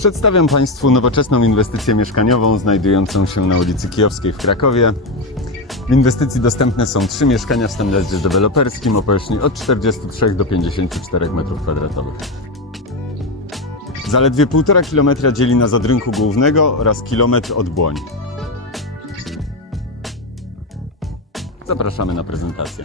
Przedstawiam Państwu nowoczesną inwestycję mieszkaniową znajdującą się na ulicy Kijowskiej w Krakowie. W inwestycji dostępne są trzy mieszkania w standardzie deweloperskim o powierzchni od 43 do 54 m2. Zaledwie 1,5 km dzieli nas od rynku głównego oraz kilometr od Błoń. Zapraszamy na prezentację.